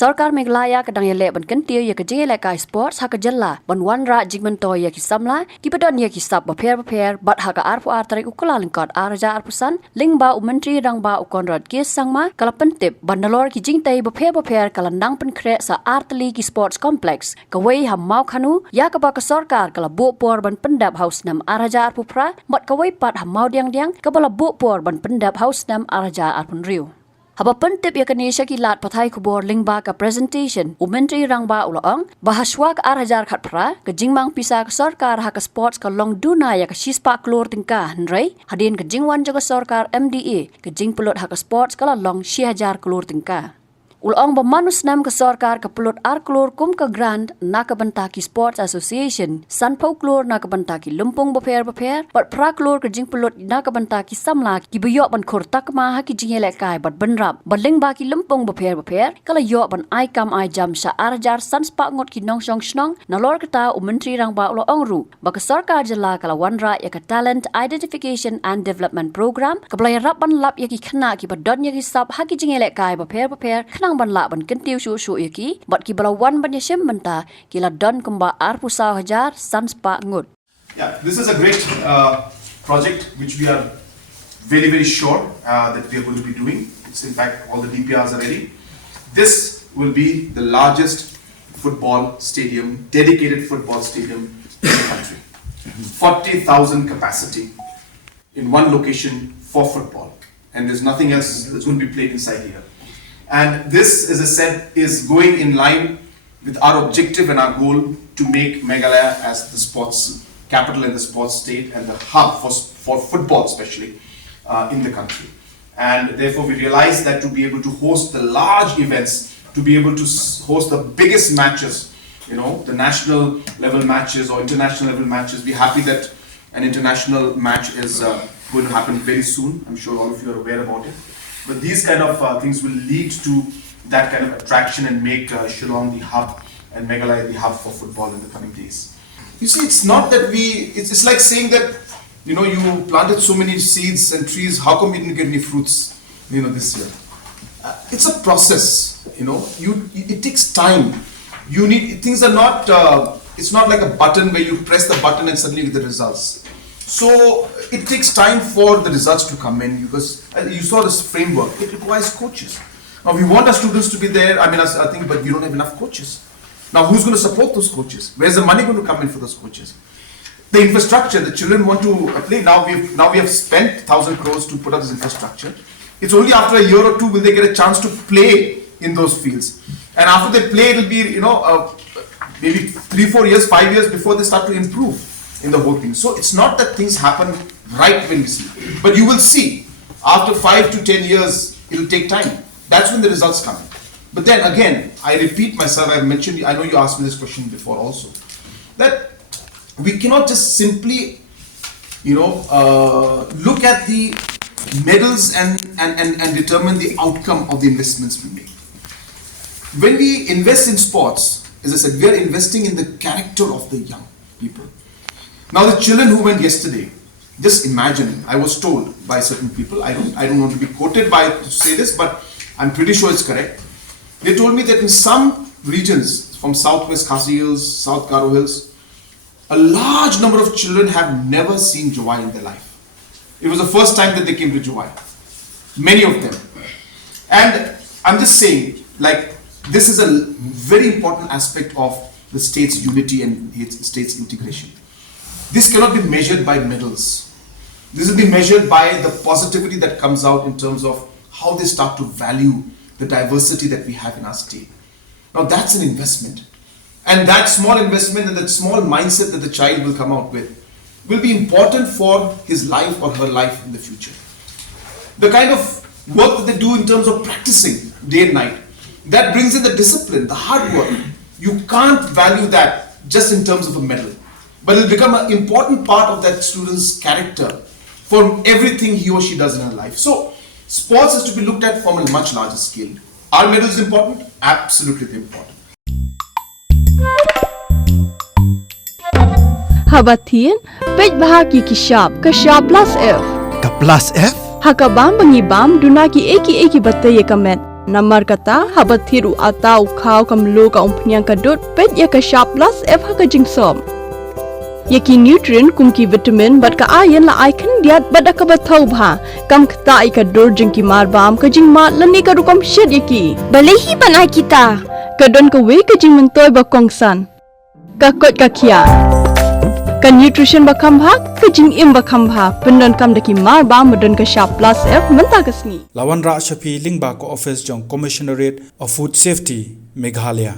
Sorkar Meghalaya kadang yelek ban kentiu ya kejing yelek kai sports hak Jylla ban wanra jigmento ya kisamla kipedon ya kisap baper bat hak arpu tarik ukula lingkot arja arpusan lingba menteri rangba ukonrod kes sangma kala pentip bandalor kijing tai baper kala Pynkhreh sa Tylli ki sports complex kawai ham Mawkhanu ya kaba ka Sorkar kala por ban pendap house nam arja arpupra mat kawai pat ham Mawdiangdiang kabala por ban pendap house nam arja arpun riu. Haba pentip ya kanisha kilat pathai kubor lingba ka presentation menteri rangba uloong bahaswa ka arajar khatpra ka jingmang pisa ka Sorkar ha ka sports ka long duna ya ka shispa klor tingka nrei hadin ka jingwan jaga Sorkar MDA ka jing pelot ha ka sports kala long 6000 klor tingka. Ulong bermanus nam ke Sorkar ke pelut arklor kum ke grand nak ke bentaki Sports Association sanpau klor nak ke bentaki lumpung beper bat praklor ke jing pelut nak ke bentaki samla ki beyok ban khur takma ha ki jing elek kai bat benrap baling baki lumpung beper kala yok ban ai kam ai jam sha arjar sanspa ngot ki nong song snong nalor kata menteri rangba ulo ongru ba ke Sorkar Jylla kala wanra ya ke talent identification and development program ke belai rap ban lap ya ki khna ki badon ya ki sap ha ki jing elek kai beper ban la ban kentiu shu yaki bat ki balawan ban yashim menta kila don kumba arpu hajar sanspa ngut. Yeah, this is a great project which we are very sure that we are going to be doing. It's in fact all the DPRs are ready. This will be the largest football stadium, dedicated football stadium in the country. 40,000 capacity in one location for football, and there's nothing else that's going to be played inside here. And this, as I said, is going in line with our objective and our goal to make Meghalaya as the sports capital and the sports state and the hub for football especially in the country. And therefore we realize that to be able to host the large events, to be able to host the biggest matches, you know, the national level matches or international level matches, we're happy that an international match is going to happen very soon. I'm sure all of you are aware about it. But these kind of things will lead to that kind of attraction and make Shillong the hub and Meghalaya the hub for football in the coming days. You see, it's not that it's like saying that, you know, you planted so many seeds and trees, how come you didn't get any fruits, you know, this year? It's a process, you know, it takes time. Things are not, it's not like a button where you press the button and suddenly you get the results. So it takes time for the results to come in because you saw this framework, it requires coaches. Now we want our students to be there, I think, but we don't have enough coaches. Now who's going to support those coaches? Where's the money going to come in for those coaches? The infrastructure, the children want to play. Now we have spent 1,000 crores to put up this infrastructure. It's only after a year or two will they get a chance to play in those fields. And after they play, it'll be, you know, maybe 3-4 years, 5 years before they start to improve in the whole thing. So it's not that things happen right when we see, but you will see after 5 to 10 years it'll take time. That's when the results come in. But then again, I repeat myself, I mentioned, I know you asked me this question before also, that we cannot just simply, you know, look at the medals and determine the outcome of the investments we make. When we invest in sports, as I said, we are investing in the character of the young people. Now the children who went yesterday, just imagine, I was told by certain people, I don't want to be quoted to say this, but I'm pretty sure it's correct. They told me that in some regions, from southwest Khasi Hills, South Kyrwoh Hills, a large number of children have never seen Jylla in their life. It was the first time that they came to Jylla. Many of them. And I'm just saying, like, this is a very important aspect of the state's unity and its state's integration. This cannot be measured by medals. This will be measured by the positivity that comes out in terms of how they start to value the diversity that we have in our state. Now that's an investment. And that small investment and that small mindset that the child will come out with will be important for his life or her life in the future. The kind of work that they do in terms of practicing day and night, that brings in the discipline, the hard work. You can't value that just in terms of a medal. But it will become an important part of that student's character for everything he or she does in her life. So, sports is to be looked at from a much larger scale. Are medals important? Absolutely important. Habatin, page bahagi kishab, kashab plus F. Ka plus F? Hakabam bangibam, dunaki eki batay comment. Namar kata habathiru atau kau kamlu ka umpnyang kadut pet ya ka sharp plus F ha ka jingsom. Yaki nutrient kumki vitamin bat ka iron la ai kan diat bat ka bathau bha kam kta I ka dur jingki mar bam ka jing mat lani ka rukam shed yaki. Balehi banai kita. Kadon ka we ka jing mentoy ba kongsan. Ka kot ka kia. Ka nutrition ba khambha ka jing im ba khambha pendon kam daki mar bam medon ka sharp plus F menta ka sni. Lawan Ra Shafi Lingba ko office jong Commissionerate of Food Safety Meghalaya.